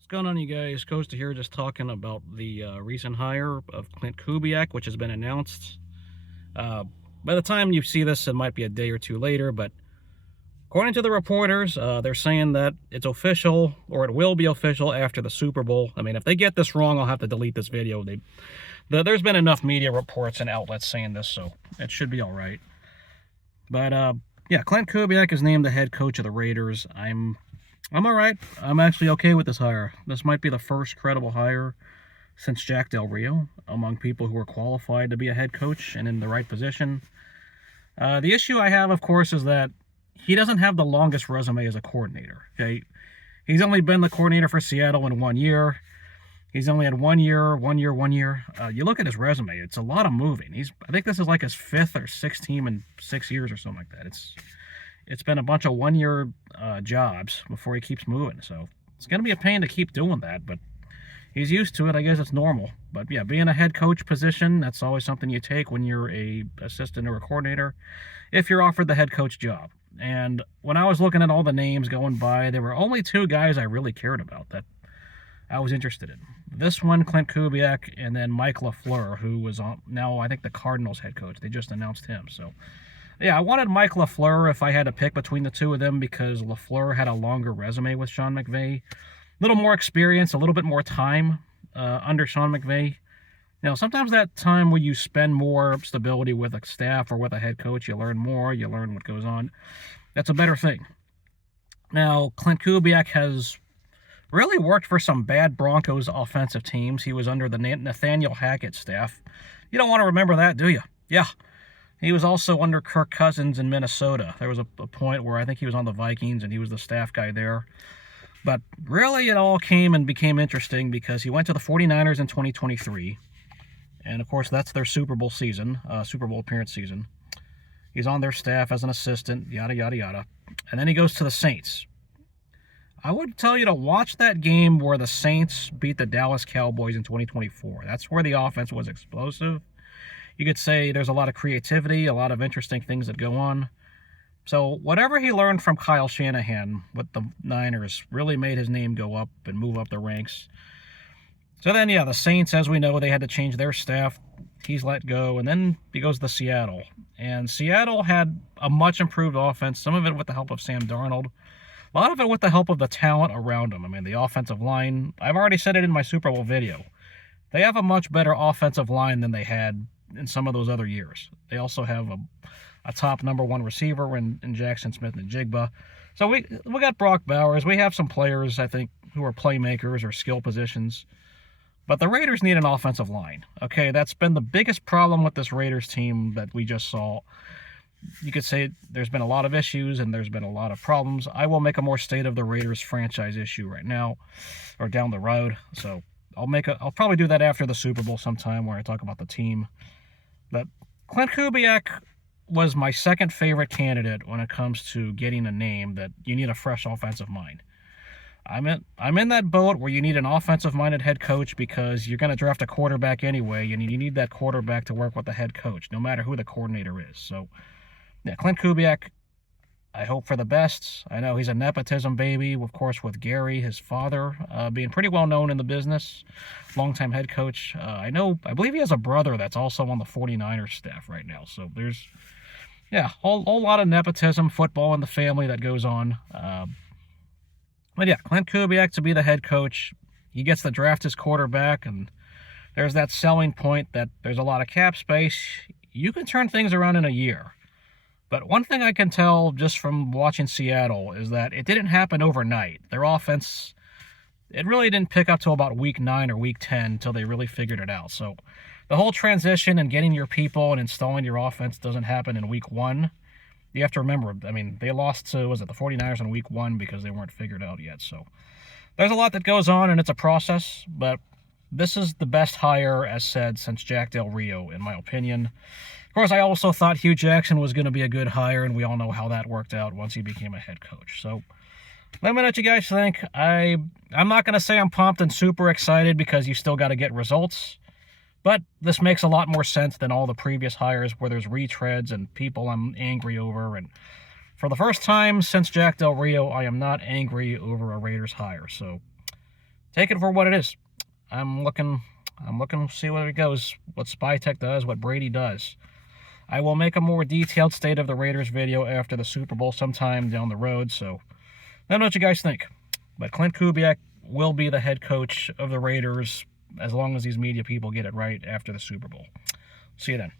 What's going on, you guys? Costa here, just talking about the recent hire of Klint Kubiak, which has been announced. Uh, by the time you see this, it might be a day or two later, but according to the reporters, they're saying that it's official, or it will be official after the Super Bowl. I mean, if they get this wrong, I'll have to delete this video. There's been enough media reports and outlets saying this, so it should be all right. But yeah, Klint Kubiak is named the head coach of the Raiders. I'm all right. I'm actually okay with this hire. This might be the first credible hire since Jack Del Rio among people who are qualified to be a head coach and in the right position. The issue I have, of course, is that he doesn't have the longest resume as a coordinator. Okay, he's only been the coordinator for Seattle in 1 year. He's only had 1 year, 1 year, 1 year. You look at his resume; it's a lot of moving. I think this is like his fifth or sixth team in 6 years or something like that. It's been a bunch of 1 year jobs before he keeps moving. So it's going to be a pain to keep doing that, but he's used to it. I guess it's normal. But yeah, being a head coach position, that's always something you take when you're a assistant or a coordinator, if you're offered the head coach job. And when I was looking at all the names going by, there were only two guys I really cared about that I was interested in. This one, Klint Kubiak, and then Mike LaFleur, who was now, I think, the Cardinals head coach. They just announced him. So yeah, I wanted Mike LaFleur if I had to pick between the two of them because LaFleur had a longer resume with Sean McVay. A little more experience, a little bit more time under Sean McVay. Now, sometimes that time where you spend more stability with a staff or with a head coach, you learn more, you learn what goes on. That's a better thing. Now, Klint Kubiak has really worked for some bad Broncos offensive teams. He was under the Nathaniel Hackett staff. You don't want to remember that, do you? Yeah. He was also under Kirk Cousins in Minnesota. There was a point where I think he was on the Vikings and he was the staff guy there. But really it all came and became interesting because he went to the 49ers in 2023. And of course that's their Super Bowl season, Super Bowl appearance season. He's on their staff as an assistant, yada, yada, yada. And then he goes to the Saints. I would tell you to watch that game where the Saints beat the Dallas Cowboys in 2024. That's where the offense was explosive. You could say there's a lot of creativity, a lot of interesting things that go on. So whatever he learned from Kyle Shanahan with the Niners really made his name go up and move up the ranks. So then, yeah, the Saints, as we know, they had to change their staff. He's let go, and then he goes to Seattle. And Seattle had a much improved offense, some of it with the help of Sam Darnold, a lot of it with the help of the talent around him. I mean, the offensive line, I've already said it in my Super Bowl video. They have a much better offensive line than they had in some of those other years. They also have a top number one receiver in Jackson Smith and Jigba. So we got Brock Bowers. We have some players, I think, who are playmakers or skill positions. But the Raiders need an offensive line. Okay, that's been the biggest problem with this Raiders team that we just saw. You could say there's been a lot of issues and there's been a lot of problems. I will make a more state of the Raiders franchise issue right now or down the road. So I'll probably do that after the Super Bowl sometime where I talk about the team. But Klint Kubiak was my second favorite candidate when it comes to getting a name that you need a fresh offensive mind. I'm in that boat where you need an offensive-minded head coach because you're going to draft a quarterback anyway, and you need that quarterback to work with the head coach, no matter who the coordinator is. So, yeah, Klint Kubiak, I hope for the best. I know he's a nepotism baby, of course, with Gary, his father, being pretty well known in the business, longtime head coach. I believe he has a brother that's also on the 49ers staff right now. So there's, yeah, a whole lot of nepotism, football in the family that goes on. But yeah, Klint Kubiak to be the head coach. He gets to draft his quarterback, and there's that selling point that there's a lot of cap space. You can turn things around in a year. But one thing I can tell just from watching Seattle is that it didn't happen overnight. Their offense, it really didn't pick up till about week 9 or week 10 until they really figured it out. So the whole transition and getting your people and installing your offense doesn't happen in week 1. You have to remember, I mean, they lost to, the 49ers in week 1 because they weren't figured out yet. So there's a lot that goes on, and it's a process. But this is the best hire, as said, since Jack Del Rio, in my opinion. Of course, I also thought Hugh Jackson was going to be a good hire, and we all know how that worked out once he became a head coach. So let me know what you guys think. I'm not going to say I'm pumped and super excited because you still got to get results. But this makes a lot more sense than all the previous hires where there's retreads and people I'm angry over. And for the first time since Jack Del Rio, I am not angry over a Raiders hire. So take it for what it is. I'm looking to see where it goes, what Spytech does, what Brady does. I will make a more detailed State of the Raiders video after the Super Bowl sometime down the road, so I don't know what you guys think. But Klint Kubiak will be the head coach of the Raiders as long as these media people get it right after the Super Bowl. See you then.